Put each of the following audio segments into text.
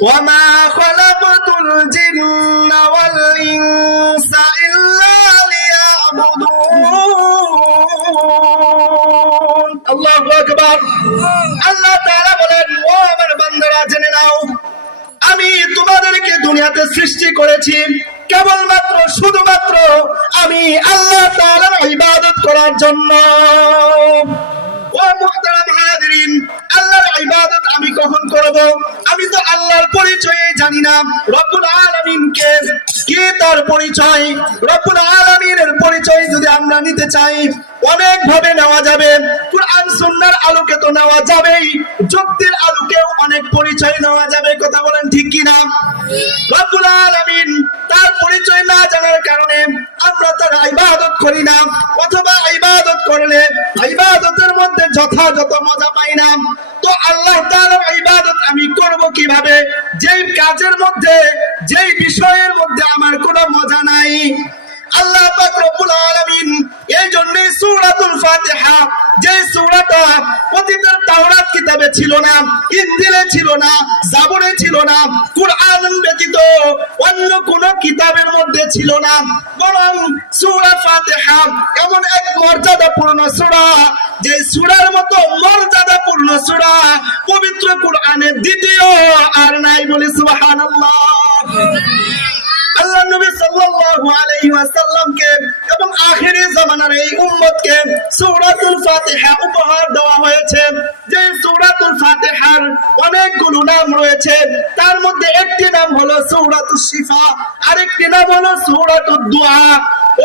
وما خلقت الجن والإنس إلا ليعبدون الله أكبر আল্লাহ তাআলা বলেন, ও আমার বান্দারা জেনে নাও, আমি তোমাদেরকে দুনিয়াতে সৃষ্টি করেছি কেবলমাত্র শুধুমাত্র আমি আল্লাহ তাআলার ইবাদত করার জন্য। ও মুহতারাম হাজিরিন, আল্লাহর ইবাদত আমি কখন করব? আমি তো আল্লাহর পরিচয় জানি না। রব্বুল আলামিন কে, কি তার পরিচয়? রব্বুল আলামিনের পরিচয় যদি আমরা নিতে চাই অনেক ভাবে নেওয়া যাবে। কুরআন সুন্নাহর আলোকে তো নেওয়া যাবেই, যুক্তির আলোকেও অনেক পরিচয় নেওয়া যাবে। কথা বলেন ঠিক কি না? রব্বুল আলামিন তার পরিচয় না জানার কারণে আমরা তার ইবাদত করি না, অথবা ইবাদত করলে ইবাদতের মধ্যে যথাযথ মজা পাই না। তো আল্লাহ তাআলার ইবাদত আমি করব কিভাবে, যেই কাজের মধ্যে, যেই বিষয়ের মধ্যে আমার কোনো মজা নাই? আল্লাহ পাক রব্বুল আলামিন এই জন্য সূরাতুল ফাতিহা, যে সূরাটা অতীতের তাওরাত কিতাবে ছিল না, ইনজিলে ছিল না, জাবুরে ছিল না, কুরআন ব্যতীত অন্য কোন কিতাবের মধ্যে ছিল না, বরং সূরা ফাতিহা এমন এক মর্যাদাপূর্ণ সূরা, যে সূরার মতো মর্যাদাপূর্ণ সূরা পবিত্র কুরআনের দ্বিতীয় আর নাই। বলি সুবহানাল্লাহ। আল্লাহ নবী সাল্লাল্লাহু আলাইহি ওয়াসাল্লামকে এবং আখিরি জামানার এই উম্মতকে সূরাতুল ফাতিহা উপহার দেওয়া হয়েছে। যে সূরাতুল ফাতিহার অনেকগুলো নাম রয়েছে, তার মধ্যে একটি নাম হলো সূরাতুশ শিফা, আরেকটি নাম হলো সূরাতুদ দুআ।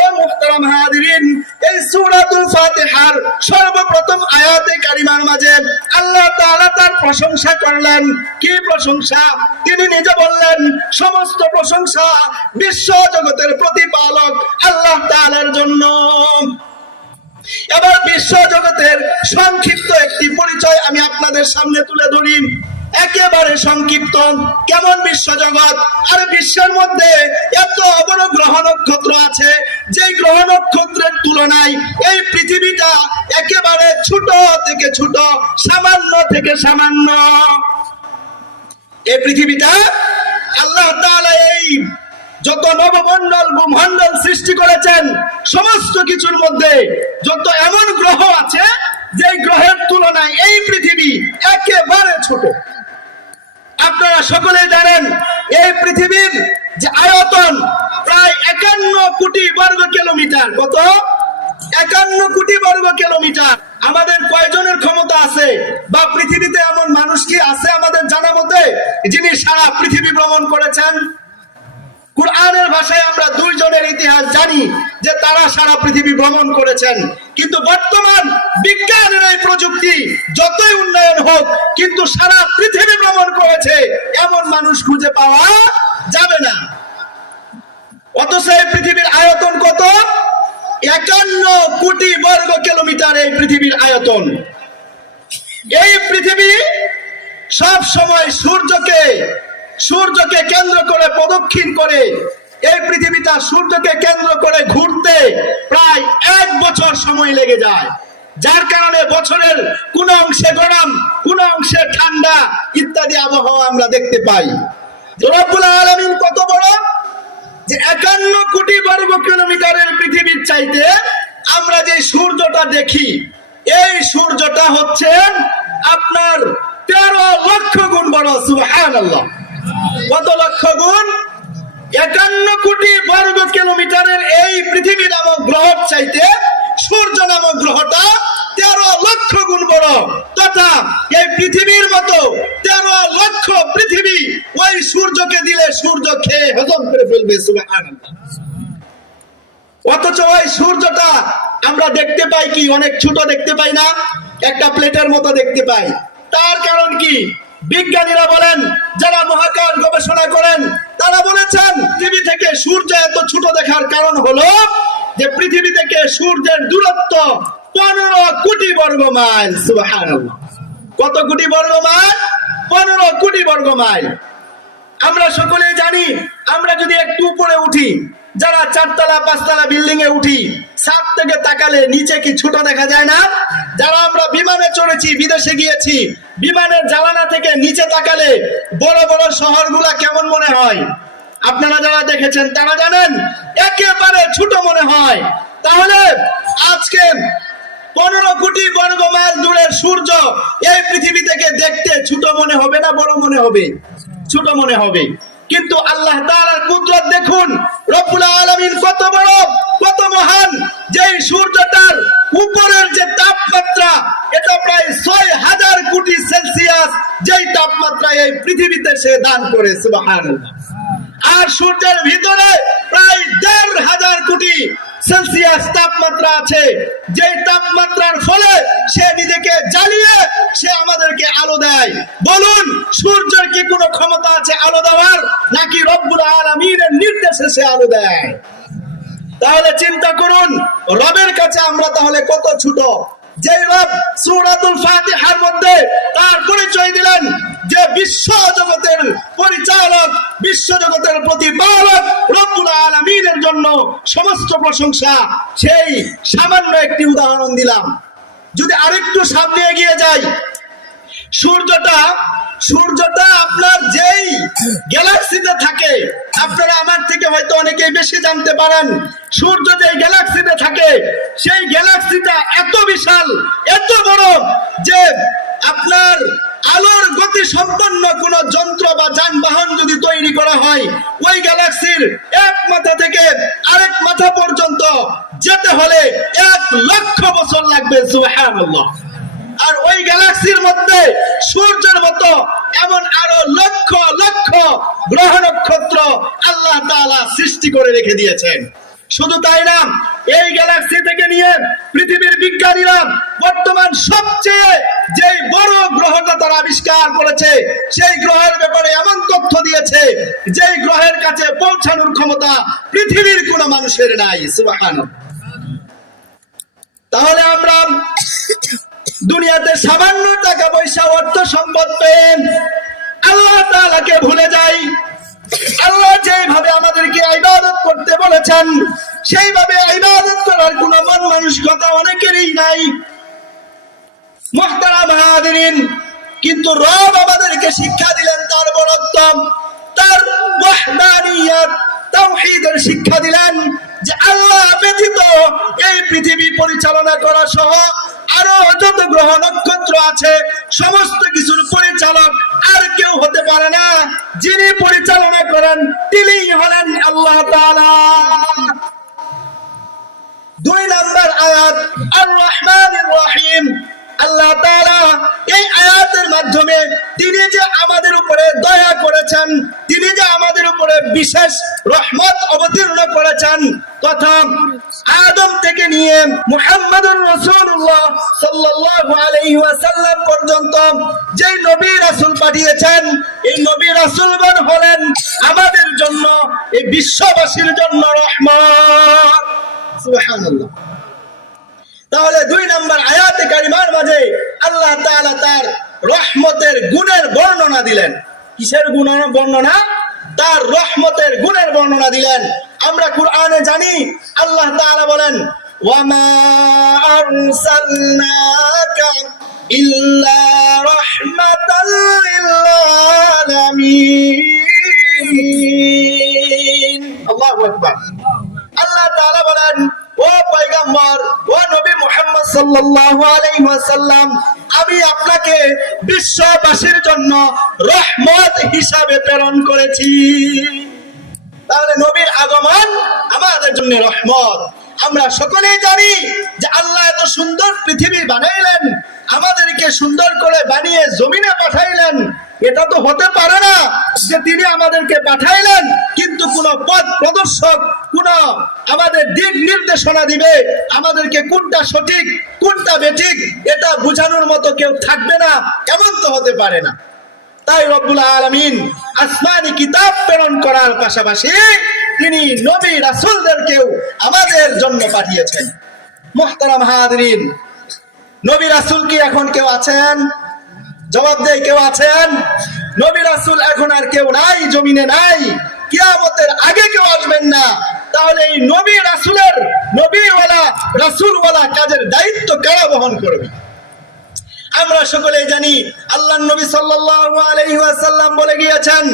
ও মুহতারাম হাজিরিন, এই সূরাতুল ফাতিহার সর্বপ্রথম আয়াতে কারিমার মাঝে আল্লাহ তাআলা তার প্রশংসা করলেন। কি প্রশংসা? তিনি নিজে বললেন, সমস্ত প্রশংসা বিশ্ব জগতের প্রতিপালক আল্লাহ তাআলার জন্য। এবার বিশ্ব জগতের সংক্ষিপ্ত একটি পরিচয় আমি আপনাদের সামনে তুলে ধরি, একেবারে সংক্ষিপ্ত। কেমন বিশ্ব জগৎ? আর বিশ্বের মধ্যে এত বড় গ্রহ নক্ষত্র আছে, যে গ্রহ নক্ষত্রের তুলনায় এই পৃথিবীটা একেবারে ছোট থেকে ছোট, সামান্য থেকে সামান্য। এই পৃথিবীটা আল্লাহ তাআলা এই যত নবমণ্ডল ভূমণ্ডল সৃষ্টি করেছেন, সমস্ত কিছুর মধ্যে যত এমন গ্রহ আছে, যে গ্রহের তুলনায় এই পৃথিবী একেবারে ছোট। আপনারা সকলে জানেন এই পৃথিবীর যে আয়তন প্রায় 51 কোটি বর্গ কিলোমিটার। কত? 51 কোটি বর্গ কিলোমিটার। আমাদের কয়জনের ক্ষমতা আছে, বা পৃথিবীতে এমন মানুষ কি আছে আমাদের জানা মতে যিনি সারা পৃথিবী ভ্রমণ করেছেন? কুরআনের ভাষায় আমরা 2 জনের ইতিহাস জানি যে তারা সারা পৃথিবী ভ্রমণ করেছেন। কিন্তু বর্তমান বিজ্ঞানের এই প্রযুক্তি যতই উন্নয়ন হোক, কিন্তু সারা পৃথিবী ভ্রমণ করেছে এমন মানুষ খুঁজে পাওয়া যাবে না। অথচ এই পৃথিবীর আয়তন কত? 51 কোটি বর্গ কিলোমিটার এই পৃথিবীর আয়তন। এই পৃথিবী সব সময় সূর্যকে কেন্দ্র করে প্রদক্ষিণ করে। এই পৃথিবীটা সূর্যকে কেন্দ্র করে ঘুরতে প্রায় 1 বছর সময় লেগে যায়, যার কারণে বছরের কোন অংশে গরম, কোন অংশে ঠান্ডা ইত্যাদি আবহাওয়া আমরা দেখতে পাই। রব্বুল আলামিন কত বড়, যে 51 কোটি বর্গ কিলোমিটারের পৃথিবীর চাইতে আমরা যে সূর্যটা দেখি, এই সূর্যটা হচ্ছে আপনার 13 লক্ষ গুণ বড়। সুবহানাল্লাহ। কত লক্ষ গুণ? 51 কোটি বর্গ কিলোমিটারের এই পৃথিবী নামক গ্রহের চাইতে সূর্য নামক গ্রহটা 13 লক্ষ গুণ বড়। তথা এই পৃথিবীর মতো 13 লক্ষ পৃথিবী ওই সূর্যকে দিলে সূর্য খেয়ে হজম করে ফেলবে। সুবহানাল্লাহ। অথচ ওই সূর্যটা আমরা দেখতে পাই কি? অনেক ছোট দেখতে পাই না? একটা প্লেটের মতো দেখতে পাই। তার কারণ কি? বিজ্ঞানীরা বলেন, যারা মহাকাশ গবেষণা করেন, তারা বলেছেন পৃথিবী থেকে সূর্য এত ছোট দেখার কারণ হলো যে পৃথিবী থেকে সূর্যের দূরত্ব 15 কোটি বর্গ মাইল। সুবহানাল্লাহ। কত কোটি বর্গ মাইল? 15 কোটি বর্গ মাইল। আমরা সকলেই জানি, আমরা যদি একটু উপরে উঠি, যারা 4তলা 5তলা বিল্ডিং এ উঠি, ছাদ থেকে তাকালে নিচে কি ছোট দেখা যায় না? যারা আমরা বিমানে চড়েছি, বিদেশে গিয়েছি, বিমানের জানালা থেকে নিচে তাকালে বড় বড় শহরগুলা কেমন মনে হয়? আপনারা যারা দেখেছেন তারা জানেন একেবারে ছোট মনে হয়। তাহলে আজকে 15 কোটি বর্গ মাইল দূরের সূর্য এই পৃথিবী থেকে দেখতে ছোট মনে হবে না বড় মনে হবে? ছোট মনে হবে। কিন্তু আল্লাহ তাআলার কুদরত দেখুন, রব্বুল আলামিন কত বড়, কত মহান। যেই সূর্যটার উপরের যে তাপমাত্রা, এটা প্রায় 6000 কোটি সেলসিয়াস, যেই তাপমাত্রা এই পৃথিবীতে সে দান করে, সুবহানাল্লাহ। আর সূর্যের ভিতরে প্রায় 1500 কোটি সেলসিয়াস তাপমাত্রা আছে, যেই তাপমাত্রার ফলে সে নিজেকে জ্বালিয়ে সে আমাদেরকে আলো দেয়। বলুন, সূর্যের কি কোনো ক্ষমতা আছে আলো দেওয়ার, নাকি রব্বুল আলামিনের নির্দেশে সে আলো দেয়? তাহলে চিন্তা করুন, রবের কাছে আমরা তাহলে কত ছোট। যে রব সূরাতুল ফাতিহার মধ্যে তার পরিচয় দিলেন যে বিশ্ব জগতের পরিচালক, বিশ্ব জগতের প্রতিপালক রব্বুল আলামিনের জন্য সমস্ত প্রশংসা, সেই সামান্য একটি উদাহরণ দিলাম। যদি আরেকটু সামনে এগিয়ে যাই, সূর্যটা আপনার যেই গ্যালাক্সিতে থাকে, আপনারা আমার থেকে হয়তো অনেকেই বেশি জানতে পারেন, সূর্য যেই গ্যালাক্সিতে থাকে সেই গ্যালাক্সিটা এত বিশাল, এত বড় যে আপনার আলোর গতি সম্পন্ন কোন যন্ত্র বা যানবাহন যদি তৈরি করা হয়, ওই গ্যালাক্সির এক মাথা থেকে আরেক মাথা পর্যন্ত যেতে হলে 1 লক্ষ বছর লাগবে, সুবহানাল্লাহ। আর ওই গ্যালাক্সির মধ্যে সূর্যের মতো এমন আরো লক্ষ লক্ষ গ্রহ নক্ষত্র আল্লাহ তাআলা সৃষ্টি করে রেখে দিয়েছেন। শুধু তাই না, এই গ্যালাক্সি থেকে নিয়ে পৃথিবীর বিজ্ঞানীরা বর্তমান সবচেয়ে যে বড় গ্রহটা তারা আবিষ্কার করেছে, সেই গ্রহের ব্যাপারে এমন তথ্য দিয়েছে যেই গ্রহের কাছে পৌঁছানোর ক্ষমতা পৃথিবীর কোনো মানুষের নাই, সুবহানাল্লাহ। তাহলে আমরা দুনিয়াতে সামান্য টাকা পয়সা অর্থ সম্পদ পেয়ে আল্লাহ তাআলাকে ভুলে যাই। আল্লাহ যেভাবে আমাদেরকে ইবাদত করতে বলেছেন সেইভাবে ইবাদত করার কোনো মন মানসিকতা অনেকেরই নাই, মুহতারাম হাজিরিন। কিন্তু রব আমাদেরকে শিক্ষা দিলেন তার বড়ত্ব, তার ওয়াহদানিয়ত, তাওহীদের শিক্ষা দিলেন যে আল্লাহ ব্যতীত এই পৃথিবী পরিচালনা করা সহ আরো যত গ্রহ নক্ষত্র আছে সমস্ত কিছুর পরিচালক আর কেউ হতে পারে না। যিনি পরিচালনা করেন তিনি হলেন আল্লাহ তাআলা। 2 নম্বর আয়াত, আর রহমানির রহিম। আল্লাহ তাআলা এই আয়াতের মাধ্যমে তিনি যে আমাদের উপরে দয়া করেছেন, তিনি যে আমাদের উপরে বিশেষ রহমত অবতীর্ণ করেছেন, তথা আদম থেকে নিয়ে মুহাম্মদুর রাসূলুল্লাহ সাল্লাল্লাহু আলাইহি ওয়াসাল্লাম পর্যন্ত যে নবী রাসূল পাঠিয়েছেন, এই নবী রাসূলগণ হলেন আমাদের জন্য, এই বিশ্ববাসীর জন্য রহমত, সুবহানাল্লাহ। তাহলে 2 নম্বর আয়াতে কারিমার মাঝে আল্লাহ তাআলা তার রহমতের গুণের বর্ণনা দিলেন। কিসের বর্ণনা? তার রহমতের গুণের বর্ণনা দিলেন। আমরা কুরআনে জানি আল্লাহ তাআলা বলেন, ওয়ামা আরসালনাকা ইল্লা রাহমাতাল লিল আলামিন। আল্লাহু আকবার। আল্লাহ তাআলা বলেন, ও পয়গম্বর, ও নবী মুহাম্মদ সাল্লাল্লাহু আলাইহি ওয়াসাল্লাম, আমি আপনাকে বিশ্ববাসীর জন্য রহমত হিসাবে প্রেরণ করেছি। তাহলে নবীর আগমন আমাদের জন্য রহমত। আমরা সকলেই জানি যে আল্লাহ এত সুন্দর পৃথিবী বানাইলেন, আমাদেরকে সুন্দর করে বানিয়ে জমিনে পাঠাইলেন। এটা তো হতে পারে না যে তিনি আমাদেরকে পাঠাইলেন কিন্তু কোন পথ প্রদর্শক, কোন আমাদের দিক নির্দেশনা দিবে, আমাদেরকে কোনটা সঠিক কোনটা বেঠিক এটা বোঝানোর মতো কেউ থাকবে না, এমন তো হতে পারে না। তাই রব্বুল আলামিন আসমানি কিতাব প্রেরণ করার পাশাপাশি তিনি নবী রাসূলদেরকেও আমাদের জন্য পাঠিয়েছেন। মুহতারাম হাজিরিন, নবী রাসূল কি এখন কেউ আছেন? জবাব দেয়, কেউ আছেন? নবী রাসূল এখন আর কেউ নাই, জমিনে নাই, কিয়ামতের আগে কেউ আসবেন না। তাহলে এই নবী রাসূলের নবীওয়ালা রাসূলওয়ালা কাজের দায়িত্ব কারা বহন করবে? আমরা সকলেই জানি আল্লাহর নবী সাল্লাল্লাহু আলাইহি ওয়াসাল্লাম বলে গিয়েছেন,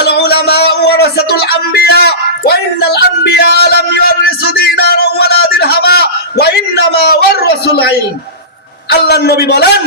আল উলামা ওয়ারাসাতুল আম্বিয়া ওয়া ইন্নাল আম্বিয়া লাম ইউরিসু দিনারা ওয়ালা দিরহামা ওয়া ইন্নামা ওয়ারাসুল ইলম। আল্লাহর নবী বলেন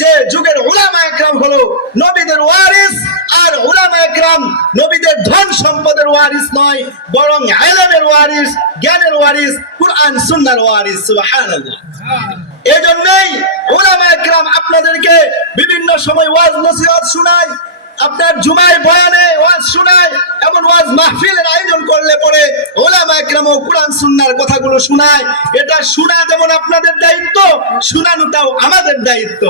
যে যুগের উলামা একরাম হলো নবীদের ওয়ারিস, আর উলামা একরাম নবীদের ধন সম্পদের ওয়ারিস নয়, বরং ইলমের ওয়ারিস, জ্ঞানের ওয়ারিস, কুরআন সুন্নাহর ওয়ারিস। সুবহানাল্লাহ। এজন্যই উলামা একরাম আপনাদেরকে বিভিন্ন সময় ওয়াজ নসিহত শোনায়, আপনার জুমায় বয়ানে ওয়াজ শোনায়, এমন ওয়াজ মাহফিলের আয়োজন করলে পরে উলামা একরাম ও কুরআন সুন্নাহর কথাগুলো শোনায়। এটা শোনা যেমন আপনাদের দায়িত্ব, শোনানোটাও আমাদের দায়িত্ব।